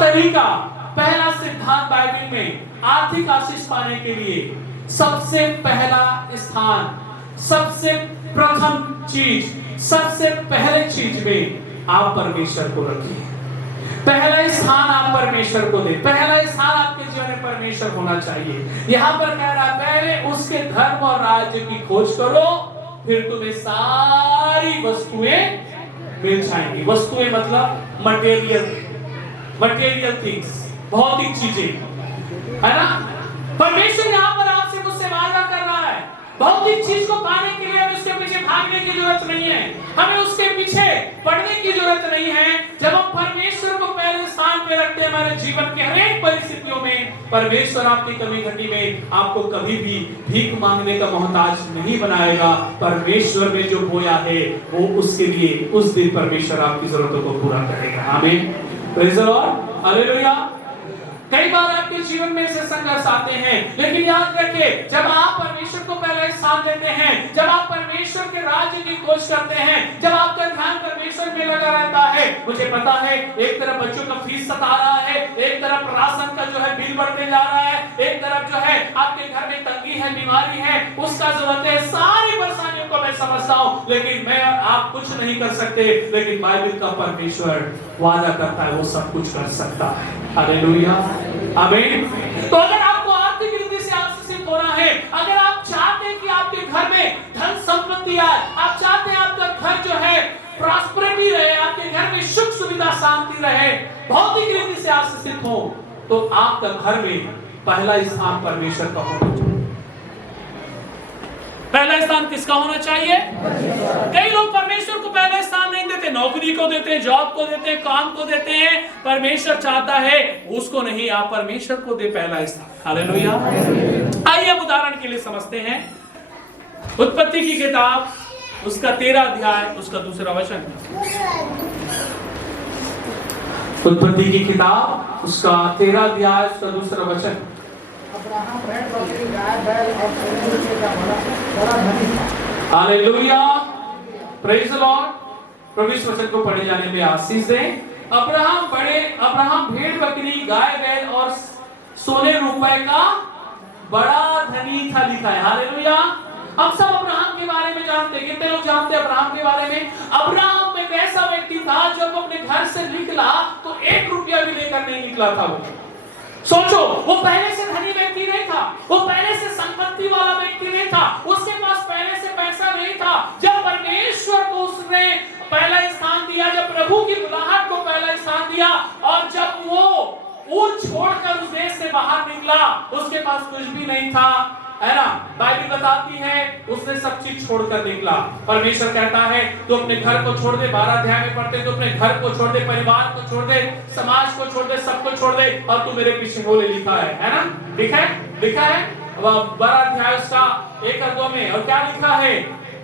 तरीका, पहला सिद्धांत बाइबल में आर्थिक आशीष पाने के लिए सबसे पहला स्थान, सबसे प्रथम चीज, सबसे पहले चीज में आप परमेश्वर को रखिए। पहला स्थान आप परमेश्वर को दें। पहला स्थान आपके जीवन में परमेश्वर होना चाहिए। यहाँ पर कह रहा है पहले उसके धर्म और राज्य की खोज करो, फिर तुम्हें सारी वस्तुएं मिल जाएंगी। वस्तुएं मतलब मटेरियल थिंग्स, भौतिक चीजें, है ना। परमेश्वर यहाँ पर आपसे मुझसे वादा कर रहा है, भौतिक चीज को पाने के लिए हमें उसके पीछे भागने की जरूरत नहीं है, हमें उसके पीछे पढ़ने की जरूरत नहीं है। जब हम परमेश्वर को पहले स्थान पे रखते हैं हमारे जीवन के हर एक परिस्थितियों में, परमेश्वर आपकी कमी घटी में आपको कभी भी भीख मांगने का मोहताज नहीं बनाएगा। परमेश्वर ने जो बोया है वो उसके लिए उस दिन परमेश्वर आपकी जरूरतों को पूरा करेगा। आमीन, प्रेज़ द लॉर्ड, हालेलुया। कई बार आपके जीवन में ऐसे संघर्ष आते हैं, लेकिन याद रखिए जब आप परमेश्वर को पहले स्थान देते हैं, जब आप परमेश्वर के राज्य की खोज करते हैं, जब आपका ध्यान परमेश्वर में लगा रहता है, मुझे पता है एक तरफ बच्चों का फीस सता रहा है, एक तरफ राशन का जो है बिल बढ़ते जा रहा है, एक तरफ जो है आपके घर में तंगी है, बीमारी है, उसका जरूरत है, सारी परेशानियों को मैं समझता हूँ, लेकिन मैं और आप कुछ नहीं कर सकते। लेकिन बाइबल का परमेश्वर वादा करता है वो सब कुछ कर सकता है। हालेलुया, आमीन। तो अगर आपको आर्थिक रीति से आशीषित होना है, अगर आप चाहते हैं कि आपके घर में धन संपत्ति आए, आप चाहते हैं आपका घर जो है प्रॉस्पेरिटी रहे, आपके घर में सुख सुविधा शांति रहे, भौतिक रीति से आशीषित हो, तो आपका घर में पहला स्थान परमेश्वर का होना चाहिए। पहला स्थान किसका होना चाहिए? कई लोग परमेश्वर को पहला स्थान नहीं देते, नौकरी को देते हैं, जॉब को देते हैं, काम को देते हैं। परमेश्वर चाहता है उसको नहीं, आप परमेश्वर को दे पहला स्थान। हालेलुया। आइए अब उदाहरण के लिए समझते हैं उत्पत्ति की किताब, उसका 13 अध्याय, उसका 2 वचन। उत्पत्ति की किताब, उसका 13 अध्याय, उसका 2 वचन। Hallelujah, praise the Lord. प्रभु इस वचन को पढ़े जाने में आशीष दें। अब्राहम भेड़ बकरी, गाय बैल और सोने रुपए का बड़ा धनी था, लिखा है। हालेलुया। हम सब अब्राहम के बारे में जानते हैं, कितने लोग जानते हैं अब्राहम के बारे में? अब्राहम एक ऐसा व्यक्ति था जब अपने घर से निकला तो 1 रुपया भी लेकर नहीं निकला था। वो सोचो, वो पहले से धनी व्यक्ति नहीं था, वो पहले से संपत्ति वाला व्यक्ति नहीं था, उसके पास पहले से पैसा नहीं था। जब परमेश्वर को उसने पहला स्थान दिया, जब प्रभु की बुलाहट को पहला स्थान दिया, और जब वो ऊंट छोड़कर उस देश से बाहर निकला, उसके पास कुछ भी नहीं था, है ना। बाइबल बताती है उसने सब चीज छोड़कर निकला। परमेश्वर कहता है तू अपने घर को छोड़ दे, 12 अध्याय में पढ़ते, तो अपने घर को छोड़ दे, परिवार को छोड़ दे, समाज को छोड़ दे, सबको छोड़ दे और तू मेरे पीछे हो ले। लिखा है ना, लिखा है 12 अध्याय उसका 1 और 2 में। और क्या लिखा है?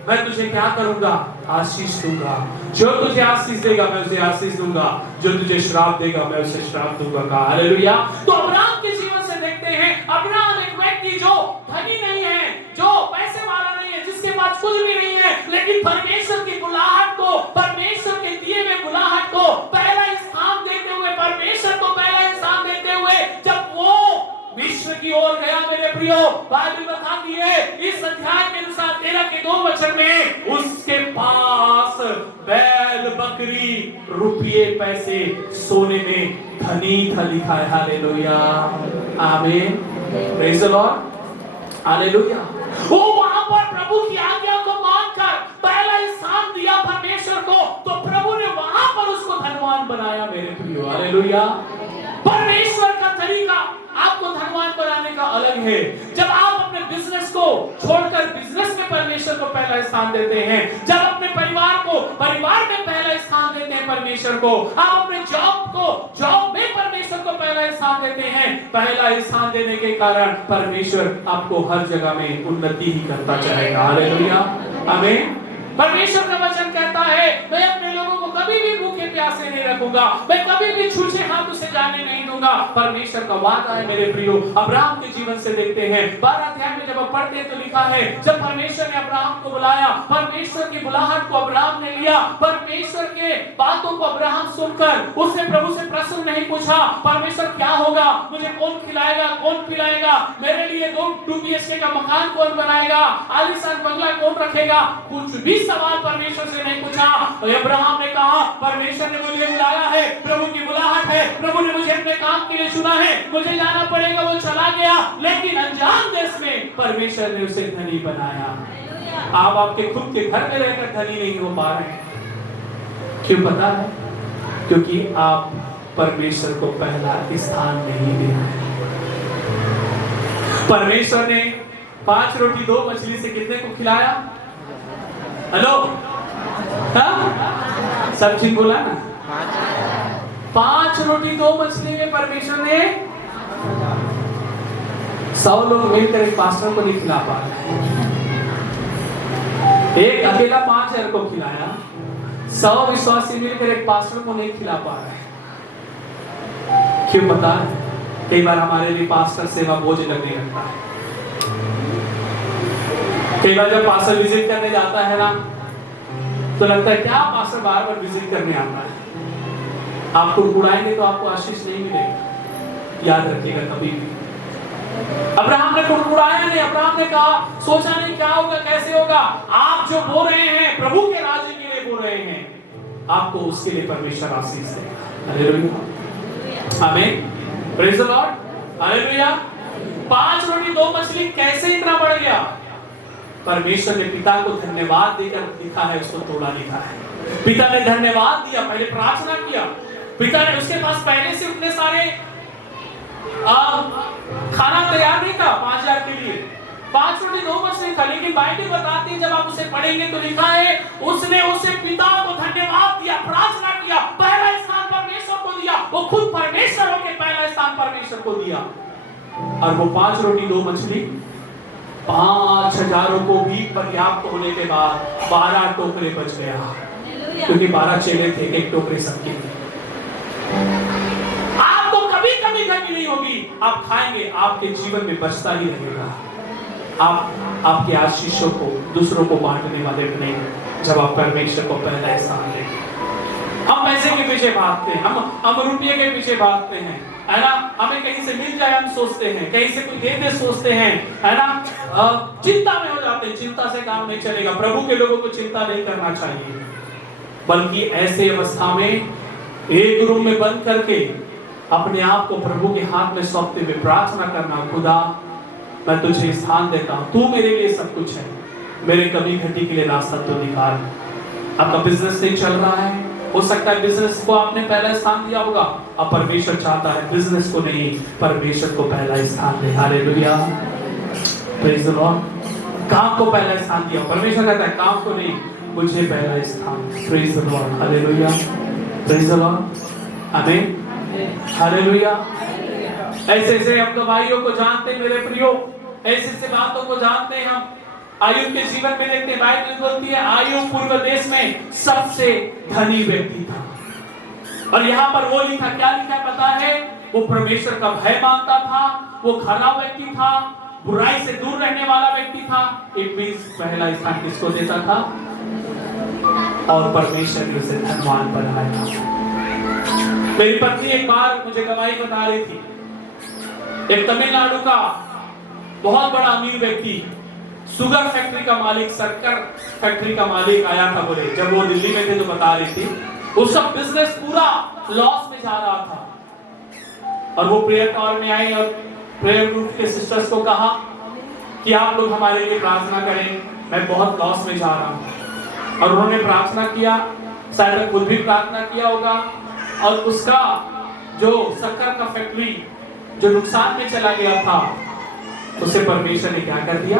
मैं तुझे क्या करूंगा? आशीष दूंगा। जो तुझे आशीष देगा मैं उसे आशीष दूंगा, जो तुझे श्राप देगा मैं उसे श्राप दूंगा। हालेलुया। तो अब्राहम के जीवन से देखते हैं, अब्राहम एक व्यक्ति जो धनी नहीं है, जो पैसे वाला नहीं है, जिसके पास कुछ भी नहीं है, लेकिन परमेश्वर की बुलाहट को, परमेश्वर के दिए हुए बुलाहट को पहला स्थान देते हुए, परमेश्वर को पहला स्थान देते हुए जब वो विश्व की ओर गया, मेरे प्रियो, बाइबल बताती है इस अध्याय के अनुसार 13 के 2 वचन में उसके पास बैल, बकरी, रुपये, पैसे, सोने में धनी था, लिखा है। हालेलुया, आमीन, प्रेज़ द लॉर्ड, हालेलुया। वो वहां पर प्रभु की आज्ञा को मानकर पहला स्थान दिया परमेश्वर को, तो प्रभु ने वहां पर उसको धनवान बनाया, मेरे प्रियो। हालेलुया। परमेश्वर का तरीका आपको धनवान बनाने का अलग है। जब आप अपने बिजनेस को छोड़कर बिजनेस में परमेश्वर को पहला स्थान देते हैं, जब अपने परिवार को परिवार में पहला स्थान देते हैं परमेश्वर को, आप अपने जॉब को जॉब में परमेश्वर को पहला स्थान देते हैं, पहला स्थान देने के कारण परमेश्वर आपको हर जगह में उन्नति ही करता जाएगा। हालेलुया, आमीन। परमेश्वर का वचन कहता है मैं अपने लोगों को कभी भी भूखे प्यासे नहीं रखूंगा, मैं कभी भी छूछे हाथ उसे जाने नहीं दूंगा। दूंगा। परमेश्वर का वादा है मेरे प्रियो। अब्राहम के जीवन से देखते हैं 12 अध्याय में जब आप पढ़ते हैं तो लिखा है जब परमेश्वर ने अब्राहम को बुलाया, परमेश्वर की बुलाहट को अब्राहम ने लिया, परमेश्वर के बातों को अब्राहम सुनकर उसने प्रभु से प्रश्न नहीं पूछा परमेश्वर क्या होगा, मुझे कौन खिलाएगा, कौन पिलाएगा, मेरे लिए 2 BHK का मकान कौन बनाएगा, आलीशान बंगला कौन रखेगा, कुछ भी सवाल परमेश्वर से नहीं पूछा। तो अब्राहम ने कहा परमेश्वर ने मुझे बुलाया है, प्रभु की बुलाहट है, प्रभु ने मुझे अपने काम के लिए चुना है, मुझे जाना पड़ेगा। वो चला गया, लेकिन अनजान देश में परमेश्वर ने उसे धनी बनाया। आप आपके खुद के घर में रहकर धनी नहीं हो पा रहे हैं, क्यों पता है? क्योंकि आप परमेश्वर को पहला स्थान नहीं दे रहे। परमेश्वर ने 5 रोटी 2 मछली से कितने को खिलाया? हेलो, सब ठीक बोला ना? 5 रोटी 2 मछली में परमेश्वर ने 100 लोग मिलकर एक पास्टर को नहीं खिला पा रहे। एक अकेला 5000 को खिलाया, 100 विश्वासी मिलकर एक पास्टर को नहीं खिला पा रहे। क्यों पता है? कई बार हमारे लिए पास्टर सेवा बोझ लगने लगता है। कई बार जब पास्टर विजिट करने जाता है ना तो लगता है क्या पास्टर बार बार विजिट करने आता है। आपको कुड़ाएंगे तो आपको आशीष नहीं मिलेगा, याद रखिएगा कभी भी। अब्राहम ने कुड़कुड़ाया नहीं, अब्राहम ने कहा सोचा नहीं क्या होगा कैसे होगा। आप जो बोल रहे हैं प्रभु के राज्य के लिए बोल रहे हैं, आपको उसके लिए परमेश्वर आशीष देगा। हालेलुया, आमीन, प्रेज द लॉर्ड, हालेलुया। 5 रोटी 2 मछली कैसे इतना बढ़ गया? परमेश्वर ने पिता को धन्यवाद देकर लिखा है, उसको तोड़ा लिखा है। पिता ने धन्यवाद दिया, पहले प्रार्थना किया। पिता ने उसके पास पहले से उतने सारे खाना तैयार नहीं था 5000 के लिए, 5 रोटी 2 मछली था। लेकिन बाइबल बताती है जब आप उसे पढ़ेंगे तो लिखा है उसने उसे पिता को धन्यवाद दिया, प्रार्थना किया, पहला स्थान परमेश्वर को दिया। वो खुद परमेश्वर होकर पहला स्थान परमेश्वर को दिया। और वो 5 रोटी 2 मछली 5000 को भी पर्याप्त होने के बाद 12 टोकरे बच गया, क्योंकि 12 चेले थे, एक टोकरे सबके थे। आपको कभी कभी कमी नहीं होगी, आप खाएंगे, आपके जीवन में बचता ही रहेगा। आप आपके आशीषों को दूसरों को बांटने वाले नहीं, जब आप परमेश्वर को पहला स्थान देंगे। हम पैसे के पीछे भागते हैं, हम रुपये के पीछे भागते हैं, है ना? हमें कहीं से मिल जाए हम सोचते हैं, कहीं से कोई दे दे सोचते हैं, है ना? चिंता में हो जाते हैं। चिंता से काम नहीं चलेगा। प्रभु के लोगों को चिंता नहीं करना चाहिए, बल्कि ऐसे अवस्था में एक रूम में बंद करके अपने आप को प्रभु के हाथ में सौंपते हुए प्रार्थना करना, खुदा मैं तुझे स्थान देता हूं, तू मेरे लिए सब कुछ है, मेरे कमी घटी के लिए रास्ता तो निकाल। आपका बिजनेस नहीं चल रहा है, हो सकता है बिजनेस को आपने पहला स्थान दिया होगा, अब परमेश्वर चाहता है बिजनेस को नहीं, परमेश्वर को पहला स्थान दे। Hallelujah, praise the Lord. काम को पहला स्थान दिया, परमेश्वर कहता है काम को नहीं, मुझे पहला स्थान। Praise the Lord, hallelujah, praise the Lord, आमीन, हालेलुया। ऐसे ऐसे हम गवाहियों को जानते हैं मेरे प्रियो, ऐसे ऐसे बातों को जानते हैं हम। आयुब के जीवन में देखते हैं, बाइबल बोलती है आयुब पूर्व देश में सबसे धनी व्यक्ति था। और यहाँ पर वो लिखा, क्या लिखा पता है? वो परमेश्वर का भय मानता था, वो खरा व्यक्ति था, बुराई से दूर रहने वाला व्यक्ति था। एक भी पहला स्थान किसको देता था? और परमेश्वर ने उसे धनवान बनाया। मेरी पत्नी एक बार मुझे गवाही बता रही थी, एक तमिलनाडु का बहुत बड़ा अमीर व्यक्ति, शुगर फैक्ट्री का मालिक, शक्कर फैक्ट्री का मालिक आया था। बोले जब वो दिल्ली में थे तो बता रही थी उसका बिजनेस पूरा लॉस में जा रहा था। और वो प्रेयर कॉल में आई और प्रेयर ग्रुप के सिस्टर्स को कहा कि आप लोग हमारे लिए प्रार्थना करें, मैं बहुत लॉस में जा रहा हूँ। और उन्होंने प्रार्थना किया, शायद खुद भी प्रार्थना किया होगा। और उसका जो शक्कर का फैक्ट्री जो नुकसान में चला गया था, उसे परमेश्वर ने क्या कर दिया?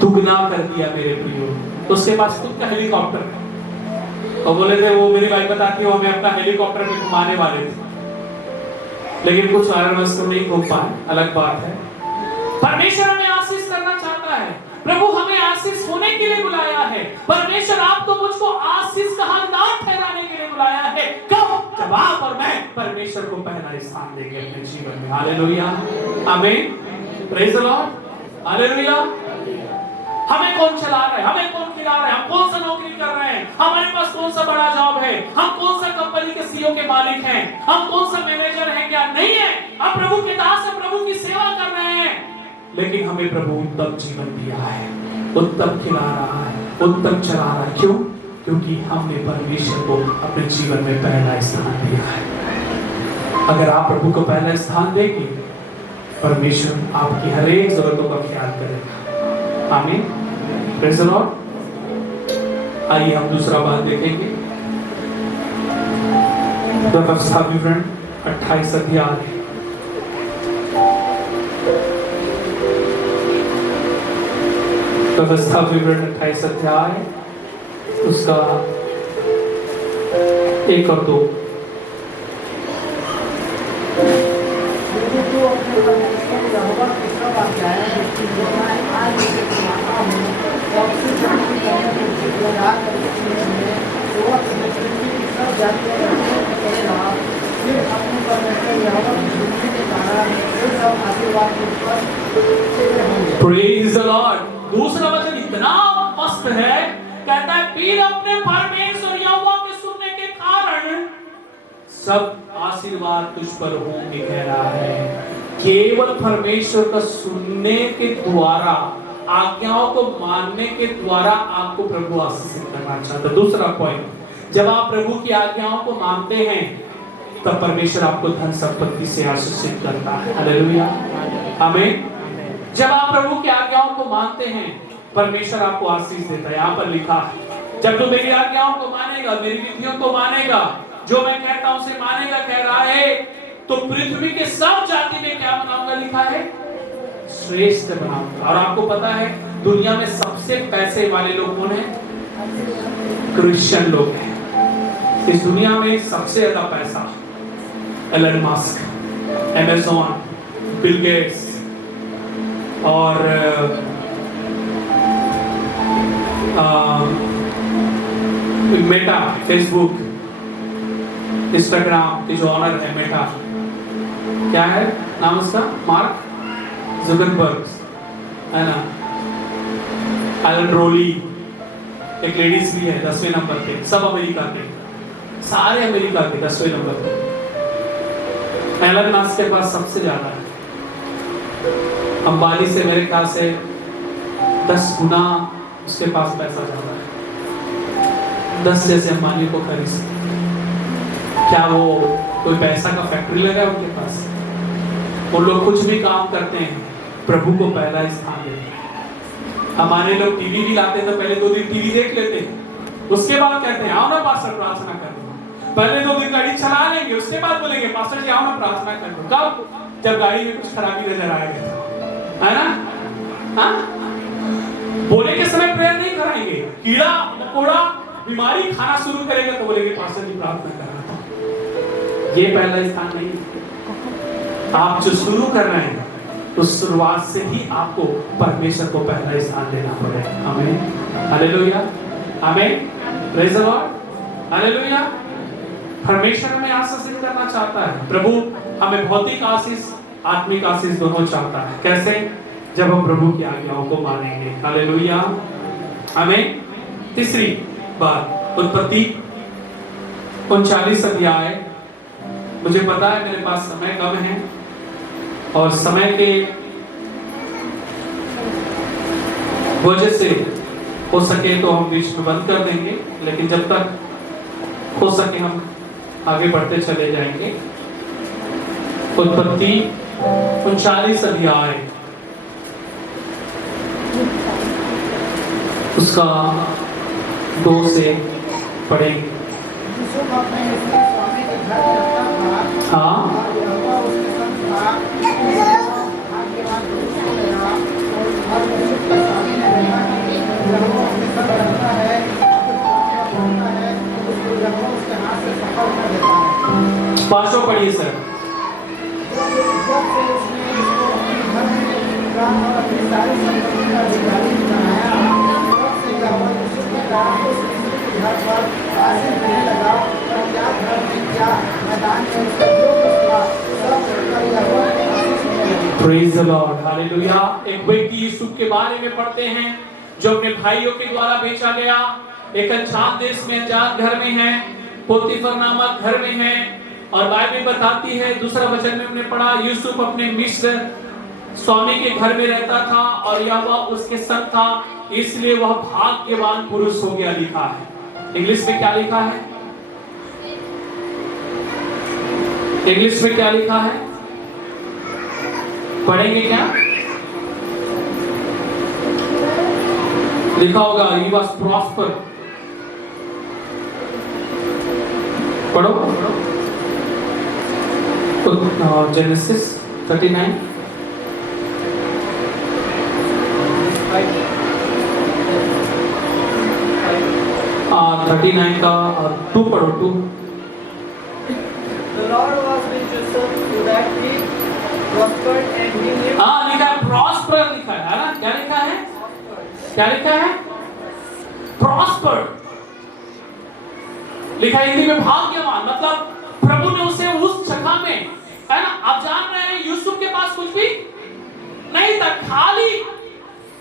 दुगना कर दिया मेरे प्रियो। तो उसके पास खुद का हेलीकॉप्टर है। तो बोले थे, वो मेरी भाई बताती है, हमें अपना हेलीकॉप्टर में घुमाने वाले थे, लेकिन कुछ कारणवश तो नहीं घूम पाए, अलग बात है। परमेश्वर हमें आशीष करना चाहता है, प्रभु हमें आशीष होने के लिए बुलाया है। परमेश्वर आपको मुझको आशीष का हकदार ठहराने के लिए बुलाया है। कब? जब और आप और मैं परमेश्वर को पहला स्थान देंगे अपने जीवन में। हालेलुया, आमीन, प्रेज द लॉर्ड, हालेलुया। हमें कौन चला रहा है, हमें कौन खिला रहा है, हम कौन सा नौकरी कर रहे हैं, हमारे पास कौन सा बड़ा जॉब है, हम कौन सा कंपनी के सीईओ के मालिक हैं, हम कौन सा मैनेजर हैं, क्या नहीं है। हम प्रभु के दास हैं, प्रभु की सेवा कर रहे हैं, लेकिन हमें प्रभु उत्तम जीवन दिया है, उत्तम खिला रहा है, उत्तम चला रहा है। क्यों? क्योंकि हमने परमेश्वर को अपने जीवन में पहला स्थान दिया है। अगर आप प्रभु को पहला स्थान देंगे, परमेश्वर आपकी हर एक जरूरतों का ख्याल करेगा। आमीन, प्रेज़ द लॉर्ड। आइए हम दूसरा बात देखेंगे, व्यवस्था विवरण 28 अध्याय। व्यवस्था विवरण 28 अध्याय उसका 1 और 2। Praise the Lord। दूसरा वचन इतना मस्त है, कहता है फिर अपने परमेश्वर यहोवा के सुनने के कारण सब आशीर्वाद तुझ पर होंगे, कह रहा है। केवल परमेश्वर का सुनने के द्वारा, आज्ञाओं को मानने के द्वारा आपको प्रभु आशीषित करना चाहता है। दूसरा पॉइंट, जब आप प्रभु की आज्ञाओं को मानते हैं तब परमेश्वर आपको धन संपत्ति से आशीषित करता है। हालेलुया, आमीन। जब आप प्रभु की आज्ञाओं को मानते हैं परमेश्वर आपको आशीष देता है। यहाँ पर लिखा है, जब तू मेरी आज्ञाओं को मानेगा, मेरी विधियों को मानेगा, जो मैं कहता हूं उसे मानेगा, कह रहा है, तो पृथ्वी के सब जाति में क्या बनाऊंगा, लिखा है, श्रेष्ठ बनाऊंगा। और आपको पता है दुनिया में सबसे पैसे वाले लोग कौन हैं? क्रिश्चियन लोग हैं। इस दुनिया में सबसे ज्यादा पैसा Elon Musk, Amazon, Bill Gates और मेटा, फेसबुक, इंस्टाग्राम के जो ऑनर है, मेटा, क्या है नाम उसका, मार्क जुकरबर्ग, है ना, एलन रोली, एक लेडीज भी है 10वें नंबर पे, सब अमेरिका के, सारे अमेरिका के 10वें नंबर पे। एलन मस्क के पास सबसे ज्यादा है, अंबानी से मेरे ख्याल से 10 गुना उसके पास पैसा ज्यादा है। 10 जैसे अंबानी को खरीद सकते। क्या वो कोई पैसा का फैक्ट्री लगा है उनके पास? वो लोग कुछ भी काम करते हैं प्रभु को पहला स्थान देते हैं। हमारे लोग टीवी भी लाते तो पहले 2 दिन टीवी देख लेते, उसके बाद कहते हैं आओ ना पास्टर प्रार्थना कर दो। पहले 2 दिन गाड़ी चला लेंगे, उसके बाद बोलेंगे पास्टर जी आओ ना प्रार्थना कर दो। कब? जब गाड़ी में कुछ खराबी नजर आएगा, है ना? हाँ, बोले के समय प्रेयर नहीं कराएंगे, कीड़ा मकोड़ा बीमारी खाना शुरू करेगा तो बोलेंगे पास्टर जी प्रार्थना कर रहा था। ये पहला स्थान नहीं। आप जो शुरू कर रहे हैं तो शुरुआत से ही आपको परमेश्वर को पहला स्थान देना पड़ेगा। आमीन, हालेलुया, आमीन, प्रेज़ द लॉर्ड, हालेलुया। परमेश्वर हमें आशीषित करना चाहता है। प्रभु हमें भौतिक आशीष, आत्मिक आशीष दोनों चाहता है। कैसे? जब हम प्रभु की आज्ञाओं को मानेंगे। हालेलुया, आमीन। तीसरी बात, उत्पत्ति 39 अध्याय। मुझे पता है मेरे पास समय कम है और समय के वजह से हो सके तो हम बीच में बंद कर देंगे, लेकिन जब तक हो सके हम आगे बढ़ते चले जाएंगे। उत्पत्ति 39 अध्याय उसका 2 से पढ़ेंगे। हाँ, पांचों पढ़िए सर। घर पर आशीष देने लगा, और क्या घर में क्या मैदान में उसका जो कुछ था सब पर यहोवा की आशीष होने लगी। Praise the Lord, hallelujah. एक व्यक्ति यूसुफ के बारे में पढ़ते हैं जो अपने भाइयों के द्वारा बेचा गया, एक अनजान देश में अनजान घर में है, पोतीफर नामक घर में है। और बाइबल बताती है, दूसरा वचन में हमने पढ़ा, यूसुफ अपने मिस्र स्वामी के घर में रहता था और यहोवा उसके संग था, इसलिए वह भाग्यवान पुरुष हो गया, लिखा है। इंग्लिश में क्या लिखा है? इंग्लिश में क्या लिखा है? पढ़ेंगे क्या? लिखा होगा he was prosper। पढ़ो तो जेनेसिस 39 39 का 2 पढ़ो 2। The Lord was with Joseph so that he prospered and he lived। लिखा है प्रॉस्पर, लिखा है ना? क्या लिखा है? क्या लिखा है? प्रॉस्पर लिखा है हिंदी में, भाग्यवान। मतलब प्रभु ने उसे उस जगह में, है ना, आप जान रहे हैं यूसुफ के पास कुछ भी नहीं था, खाली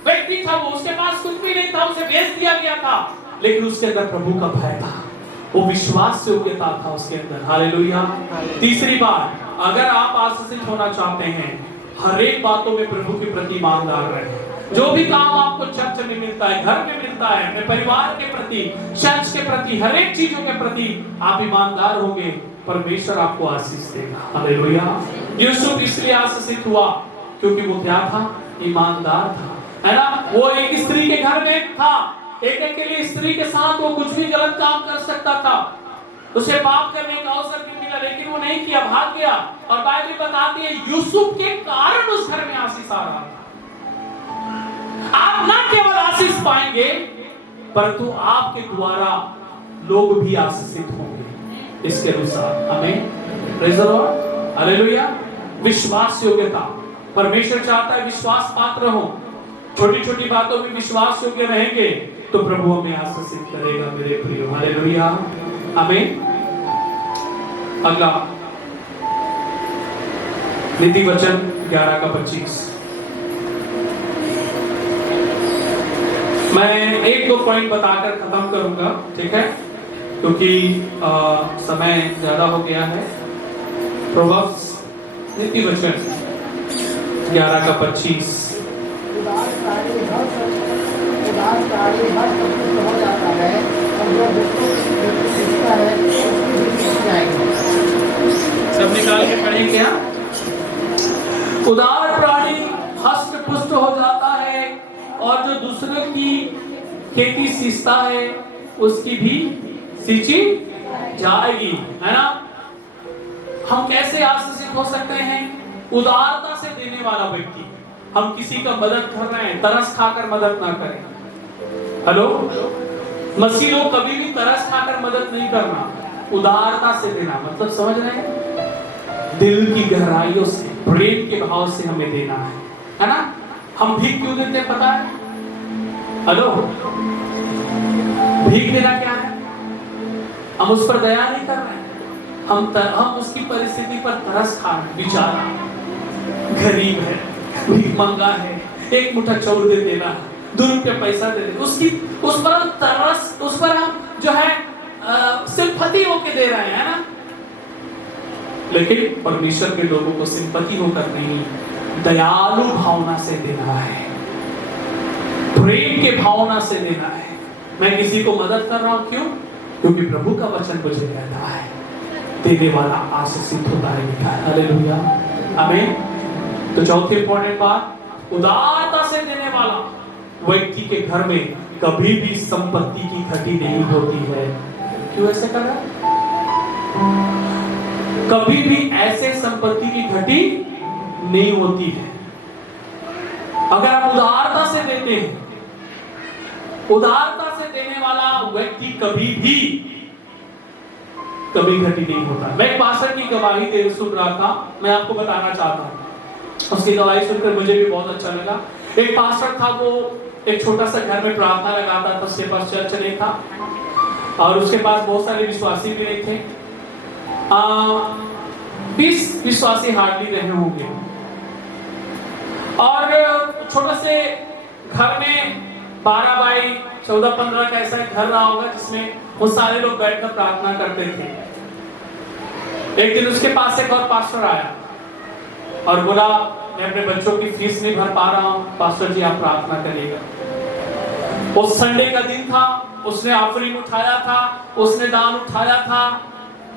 व्यक्ति था वो, उसके पास कुछ भी नहीं था, उसे बेच दिया गया था, लेकिन उसके अंदर प्रभु का भय था, वो विश्वास से योग्यता था उसके अंदर। हालेलुया। तीसरी बात, अगर आप आशीषित होना चाहते हैं, हर एक बातों में प्रभु के प्रति ईमानदार रहें। जो भी काम आपको चर्च में मिलता है, घर में मिलता है, अपने परिवार के प्रति, चर्च के प्रति, हर एक चीजों के प्रति आप ईमानदार होंगे, परमेश्वर आपको आशीष देगा। हालेलुया। यूसुफ इसलिए आशीषित हुआ क्योंकि वो क्या था? ईमानदार था, है ना? वो एक स्त्री के घर में था, एक अकेली स्त्री के साथ वो कुछ भी गलत काम कर सकता था, उसे पाप करने का अवसर भी मिला, लेकिन वो नहीं किया, भाग गया। और बाइबल बताती है यूसुफ के कारण उस घर में आशीष आ रहा था। आप न केवल आशीष पाएंगे, परंतु आपके द्वारा लोग भी आशीषित होंगे इसके अनुसार। आमीन, प्रेज़ द लॉर्ड, हालेलुया। विश्वास योग्यता, परमेश्वर चाहता है विश्वास पात्र हो। छोटी छोटी बातों में विश्वास योग्य रहेंगे तो प्रभु हमें आशीषित करेगा मेरे प्रियो। हालेलुया, आमीन। अगला नीति वचन 11 का 25। मैं एक दो पॉइंट बताकर खत्म करूंगा, ठीक है, क्योंकि समय ज्यादा हो गया है। प्रोवर्ब्स नीति वचन 11 का 25। उदास प्राणी हर संतुष्ट हो जाता है, और जो दुष्टों की सीखता है उसकी भी सीख जाएगी। सब निकाल के पढ़ें क्या? उदार प्राणी हष्ट पुष्ट हो जाता है, और जो दूसरे की खेती सींचता है उसकी भी सींची जाएगी, है ना? हम कैसे आशीषित हो सकते हैं? उदारता से देने वाला व्यक्ति। हम किसी का मदद कर रहे हैं, तरस खाकर मदद ना करें। हेलो, मसीह लोग कभी भी तरस खाकर मदद नहीं करना, उदारता से देना। मतलब समझ रहे हैं? दिल की गहराइयों से, प्रेम के भाव से हमें देना है ना? हम भीख क्यों देते हैं पता है? हेलो, भीख देना क्या है? हम उस पर दया नहीं कर रहे हैं, हम उसकी परिस्थिति पर तरस खा रहे। बेचारा गरीब है, भीख मंगा है, एक मुट्ठा चावल दे देना, 2 रुपया पैसा दे देना, उस पर हम तरस, उस पर हम जो है सिंपैथी होके दे रहे हैं ना। लेकिन परमेश्वर के लोगों को सिंपैथी होकर नहीं, दयालु भावना से देना है, प्रेम के भावना से देना है। मैं किसी को मदद कर रहा हूं, क्यों? क्योंकि प्रभु का वचन मुझे कहता है देने वाला आशीषित होता है, लिखा है। हालेलुया, आमीन। तो चौथी इंपॉर्टेंट बात, उदारता से देने वाला व्यक्ति के घर में कभी भी संपत्ति की घटी नहीं होती है। क्यों ऐसे कर रहा है? कभी भी ऐसे संपत्ति की घटी नहीं होती है। अगर आप उदारता से देते हैं, उदारता से देने वाला व्यक्ति कभी घटी नहीं होता। मैं एक पास्टर की गवाही सुन रहा था, मैं आपको बताना चाहता हूं। उसकी गवाही सुनकर मुझे भी बहुत अच्छा लगा। एक पास्टर था, वो एक छोटा सा घर में प्रार्थना लगाता था, उसके पास चर्च नहीं था। और उसके पास बहुत सारे विश्वासी भी नहीं थे। 20 विश्वासी हार्डली रहे होंगे। और छोटे से घर में 12 बाई 14-15 का ऐसा घर रहा होगा जिसमें वो सारे लोग बैठकर प्रार्थना करते थे। एक दिन उसके पास एक और पास्टर आया और बोला, मैं अपने बच्चों की फीस नहीं भर पा रहा हूँ, पास्टर जी आप प्रार्थना करिएगा। उस संडे का दिन था, उसने ऑफरिंग उठाया था, उसने दान उठाया था।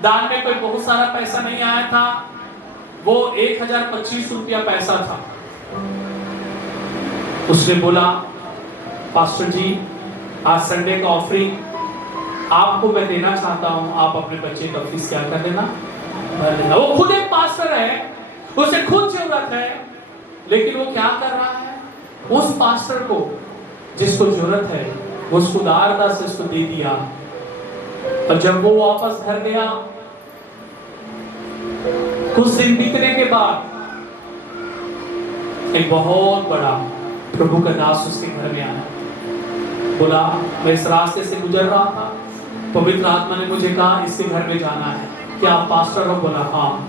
दान में कोई बहुत सारा पैसा नहीं आया था, वो 1025 रुपया पैसा था। उसने बोला, पास्टर जी आज संडे का ऑफरिंग आपको मैं देना चाहता हूं, आप अपने बच्चे का फीस क्या कर देना, भर देना। वो खुद एक पास्टर है, उसे खुद जरूरत है, लेकिन वो क्या कर रहा है, उस पास्टर को जिसको जरूरत है वो उदारता से उसको दे दिया। और जब वो वापस घर गया, कुछ दिन बीतने के बाद एक बहुत बड़ा प्रभु का दास उसके घर में आया। बोला, मैं इस रास्ते से गुजर रहा था, पवित्र आत्मा ने मुझे कहा इसके घर में जाना है, क्या आप पास्टर हो? बोला हाँ।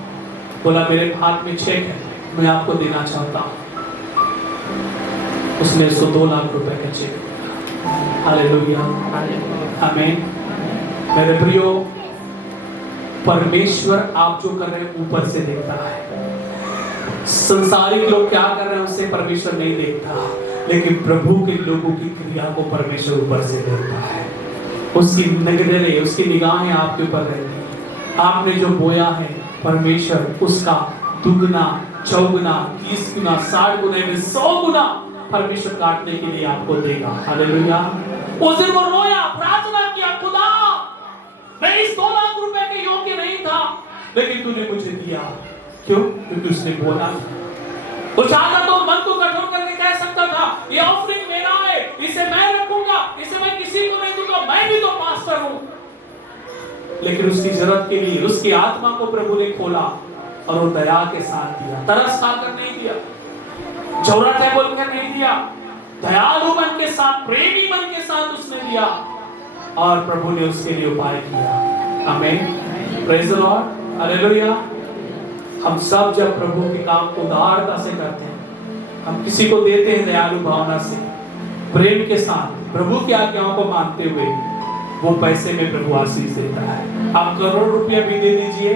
बोला मेरे हाथ में चेक है, मैं आपको देना चाहता हूं। उसने उसको 2 लाख रुपए का चेक दिया। हालेलुया, आमीन। मेरे प्रियो, परमेश्वर आप जो कर रहे हैं ऊपर से देखता है। संसारिक लोग क्या कर रहे हैं उससे परमेश्वर नहीं देखता, लेकिन प्रभु के लोगों की क्रिया को परमेश्वर ऊपर से देखता है। उसकी नजरें, उसकी निगाहें आपके ऊपर रहती हैं। आपने जो बोया है परमेश्वर उसका दुगना, चौगुना, 30 गुना, 60 गुना में 100 गुना परमेश्वर काटने के लिए आपको देगा। हालेलुया। उस दिन वो रोया, प्रार्थना किया, खुदा मैं इस 2 लाख रुपए के योग्य नहीं था, लेकिन तूने मुझे दिया। क्यों? क्योंकि उसने बोला। वो चाहता तो मन को कठोर करके कह सकता था, ये ऑफरिंग मेरा है, इसे मैं रखूंगा, इसे मैं किसी को नहीं दूंगा, मैं भी तो पास्टर हूं। लेकिन उसकी जरूरत के लिए उसकी आत्मा को प्रभु ने खोला और वो दया के साथ दिया, तरस खाकर नहीं दिया, जरूरत है बोलकर नहीं दिया, दयालु मन के साथ, प्रेमी मन के साथ उसने दिया और प्रभु ने उसके लिए उपाय किया। आमीन, प्रेज द लॉर्ड, हालेलुया। हम सब जब प्रभु के काम को उदारता से करते हैं, हम किसी को देते हैं दयालु भावना से, प्रेम के साथ, प्रभु की आज्ञाओं को मानते हुए, वो पैसे में प्रभु आशीष देता है। आप करोड़ रुपया भी दे दीजिए,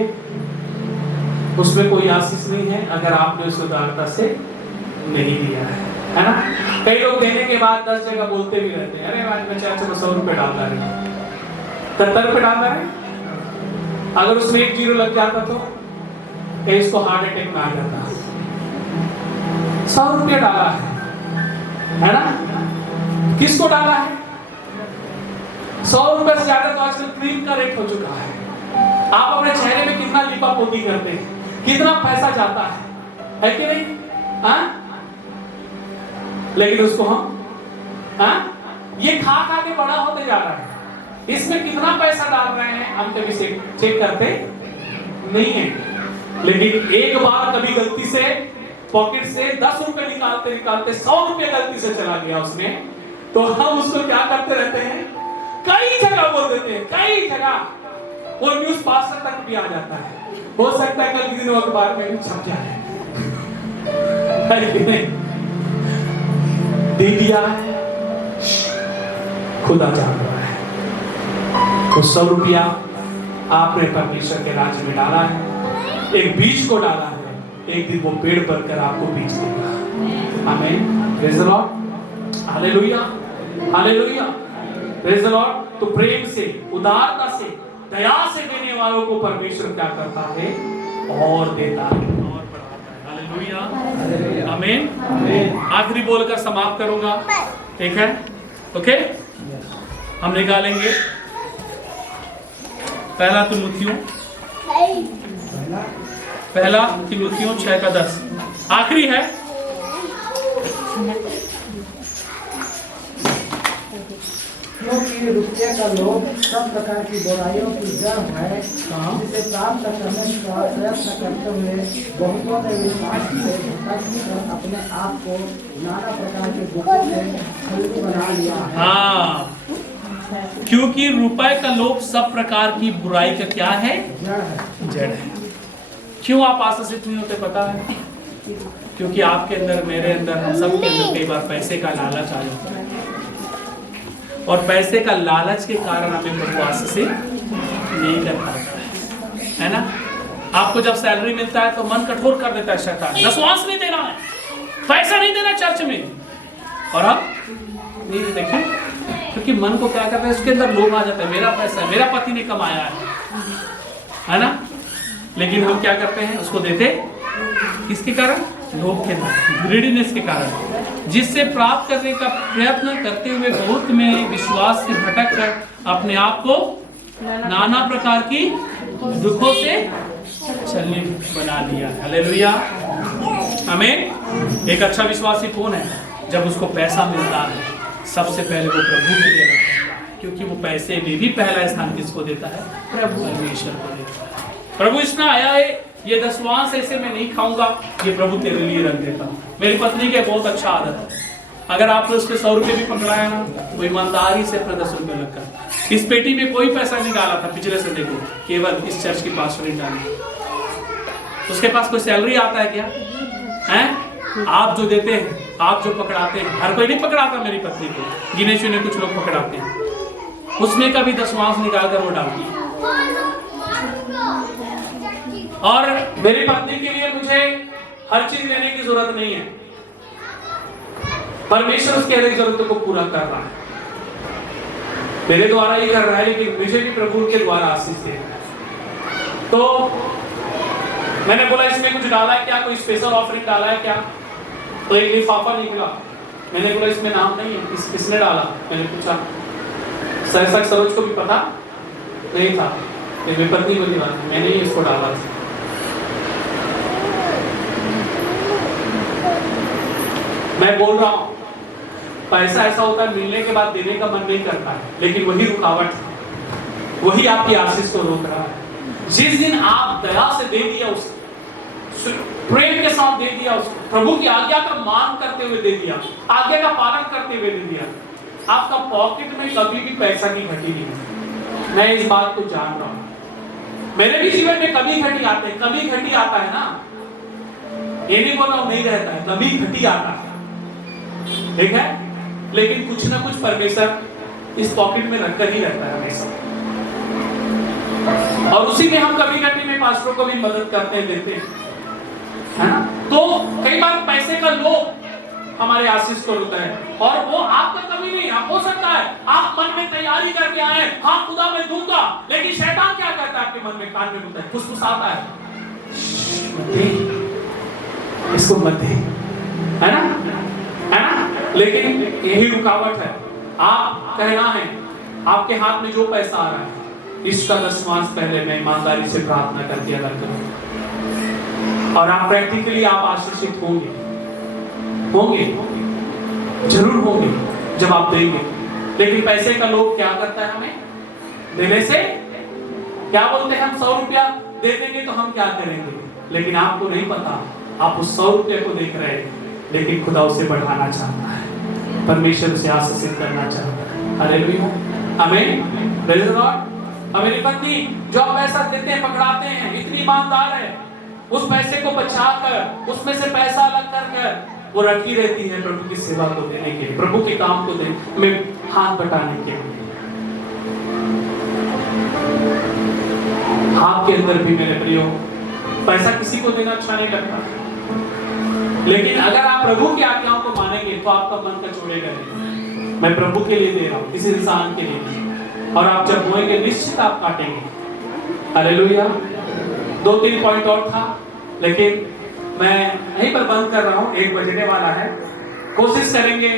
उसमें कोई आशीष नहीं है अगर आपने उस उदारता से नहीं दिया है ना। कई लोग देने के बाद 10 जगह बोलते भी रहते हैं, अरे आज मैं चाचा को 100 रुपए डालता रहे, 70 रुपए डालता रहे। अगर उसमें 1 जीरो लग जाता तो कहीं इसको हार्ट अटैक में आ जाता। 100 रुपया डाला है ना, किसको डाला है? 100 रुपए से ज्यादा तो आजकल क्रीम का रेट हो चुका है। आप अपने चेहरे में कितना लिपा पोती करते हैं, कितना पैसा जाता है कि नहीं? लेकिन उसको हम ये खा खा के बड़ा होते जा रहा है, इसमें कितना पैसा डाल रहे हैं हम कभी चेक करते नहीं है। लेकिन एक बार कभी गलती से पॉकेट से 10 रुपए निकालते निकालते 100 रुपए गलती से चला गया उसमें, तो हम उसको क्या करते रहते हैं, कई जगह बोल देते हैं, कई जगह वो न्यूज़ पास्टर तक भी आ जाता है। हो सकता है कल किसी दिन अखबार में भी छप जाए, दे दिया है, खुदा जान रहा है। तो 100 रुपया आपने परमेश्वर के राज्य में डाला है, एक बीज को डाला है, एक दिन वो पेड़ बनकर आपको बीज देगा। आमीन, praise the Lord, hallelujah, hallelujah, praise the Lord. तो प्रेम से, उदारता से, दया से देने वालों को परमेश्वर क्या करता है, और देता है, और बढ़ाता है। हालेलुया, आमीन, आमीन। आखिरी बोलकर समाप्त करूंगा, ठीक है? ओके, हम निकालेंगे पहला तिमुथियों 6:10, आखिरी है। क्योंकि रुपये का लोभ सब प्रकार की बुराइयों की जड़ है, जिसे प्राप्त करने का प्रयत्न करते हुए बहुतों ने विश्वास से भटक अपने आप को नाना प्रकार के दुखों से खलबली बना लिया है। है, क्योंकि रुपए का लोभ सब प्रकार की बुराई का क्या है? जड़ है। जड़ है। क्यों आप आशीषित नहीं होते पता है? क्योंकि आपके अंदर, मेरे अंदर, हम सब के अंदर कई बार पैसे का लालच आ जाता है, और पैसे का लालच के कारण हमें प्रभु आशीषित नहीं कर पाता है ना? आपको जब सैलरी मिलता है तो मन कठोर कर देता है शैतान, दशवांश नहीं देना है, पैसा नहीं देना चर्च में, और अब नहीं देखिए, क्योंकि मन को क्या करता है, उसके अंदर लोभ आ जाता है, मेरा पैसा है, मेरा पति ने कमाया है ना? लेकिन हम क्या करते हैं, उसको देते किसके कारण? लोभ के कारण, ग्रीडीनेस के कारण, जिससे प्राप्त करने का प्रयत्न करते हुए बहुत में विश्वास से भटक कर अपने आप को नाना प्रकार की दुखों से छलनी बना लिया। हालेलुया, आमीन। एक अच्छा विश्वासी कौन है? जब उसको पैसा मिलता है सबसे पहले वो प्रभु के लिए रखता है, क्योंकि वो पैसे में भी पहला स्थान किसको देता है? प्रभु परमेश्वर को देता है। प्रभु इसने आया है, ये दशवांश ऐसे मैं नहीं खाऊंगा, ये प्रभु तेरे लिए रख देता हूँ। मेरी पत्नी के बहुत अच्छा आदत है, अगर आपने उसके 100 रुपये भी पकड़ाया ना, वो ईमानदारी से अपना 10 रुपये लगता। इस पेटी में कोई पैसा नहीं डाला था पिछले संडे को, केवल इस चर्च की पास नहीं डाली। उसके पास कोई सैलरी आता है क्या? हैं? आप जो देते हैं, आप जो पकड़ाते हैं, हर कोई नहीं पकड़ाता मेरी पत्नी को, गिने चुने कुछ लोग पकड़ाते हैं, उसमें कभी दशवांश निकाल कर वो डालती है। और मेरी पत्नी के लिए मुझे हर चीज लेने की जरूरत नहीं है, परमेश्वर उसकी हर एक जरूरतों को पूरा कर रहा है, मेरे द्वारा ही कर रहा है, लेकिन मुझे भी प्रभु के द्वारा आशीष दे। तो मैंने बोला इसमें कुछ डाला है क्या, कोई स्पेशल ऑफरिंग डाला है क्या? तो एक लिफाफा निकला, मैंने बोला इसमें नाम नहीं है, किसने डाला? मैंने पूछा, सहसा सरोज को भी पता नहीं था, मेरी पत्नी को नहीं मालूम, मैंने ही इसको डाला। मैं बोल रहा हूं, पैसा ऐसा होता है मिलने के बाद देने का मन नहीं करता है, लेकिन वही रुकावट है, वही आपकी आशीष को रोक रहा है। जिस दिन आप दया से दे दिया, उसको प्रेम के साथ दे दिया, उसको प्रभु की आज्ञा का मान करते हुए दे दिया, आज्ञा का पालन करते हुए दे दिया, आपका पॉकेट में कभी भी पैसा की घटी नहीं। मैं इस बात को जान रहा हूं, मेरे भी जीवन में कभी घटी आते हैं, कभी घटी आता है ना, ये नहीं बोल रहा हूं नहीं रहता है, कभी घटी आता है, ठीक है, लेकिन कुछ ना कुछ परमेश्वर इस पॉकेट में रखकर ही रहता है हमेशा, और उसी में हम कभी कभी में पास्टरों को भी मदद करते हैं, देते हैं, है ना? तो कई बार पैसे का लोभ हमारे आशीष को रोकता है, और वो आपका कभी नहीं, आप हो सकता है आप मन में तैयारी करके आए, हाँ खुदा मैं दूंगा, लेकिन शैतान क्या करता है आपके मन में, कान में बोलता है, फुसफुसाता है, इसको मत दे, है ना, है ना? लेकिन यही रुकावट है। आप कहना है, आपके हाथ में जो पैसा आ रहा है, इसका दशवांश पहले मैं ईमानदारी से प्रार्थना करके अदा करूं, और आप प्रैक्टिकली आप आशीषित होंगे, होंगे, जरूर होंगे जब आप देंगे। लेकिन पैसे का लोभ क्या करता है हमें देने से? क्या बोलते हैं, हम 100 रुपया दे देंगे तो हम क्या करेंगे, लेकिन आपको नहीं पता, आप उस 100 रुपये को देख रहे हैं, लेकिन खुदा उसे बढ़ाना चाहता है, परमेश्वर उसे आशीषित करना चाहता है। हालेलुया, आमीन, प्रेज़ द लॉर्ड। मेरी पत्नी जो पैसा देते हैं, पकड़ाते हैं, इतनी ईमानदार है, उस पैसे को बचाकर उसमें से पैसा अलग कर वो रखी रहती है प्रभु की सेवा को देने के, प्रभु के काम को देने में हाथ बटाने के लिए। आपके अंदर भी मेरे प्रियो पैसा किसी को देना अच्छा नहीं लगता, लेकिन अगर आप प्रभु की आज्ञाओं को मानेंगे तो आपका मन का छोड़ेगा नहीं, मैं प्रभु के लिए दे रहा हूं, किसी इंसान के लिए नहीं, और आप जब बोएंगे निश्चित आप काटेंगे। हालेलुया। 2-3 पॉइंट और था, लेकिन मैं यहीं पर बंद कर रहा हूं, 1 बजने वाला है। कोशिश करेंगे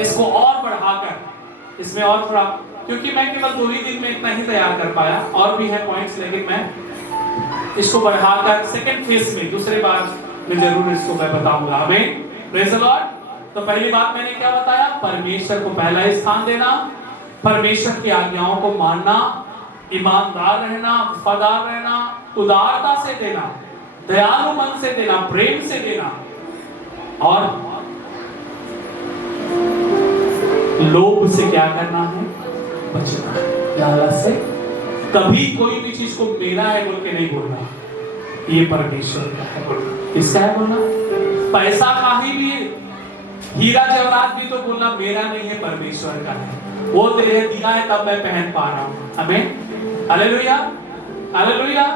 इसको और बढ़ाकर, इसमें और थोड़ा, क्योंकि मैं केवल 2 ही दिन में इतना ही तैयार कर पाया, और भी है पॉइंट्स, लेकिन मैं इसको बढ़ाकर सेकंड फेज में, दूसरे बार में जरूर इसको मैं बताऊंगा। आमीन, प्रेज़ द लॉर्ड। तो पहली बात मैंने क्या बताया, परमेश्वर को पहला स्थान देना, परमेश्वर की आज्ञाओं को मानना, ईमानदार रहना, वफादार रहना, उदारता से देना, दयालु मन से देना, प्रेम से देना, और लोभ से क्या करना है, बचना है, लालच से कभी कोई भी चीज को मेरा है बोल के नहीं बोलना, ये परमेश्वर का है बोलना। किसका है बोलना? पैसा का ही भी, हीरा जवाहरात भी तो बोलना मेरा नहीं है, परमेश्वर का है। वो तेरे दिया है तब मैं पहन पा रहा हूं। आमीन, हालेलुया, हालेलुया।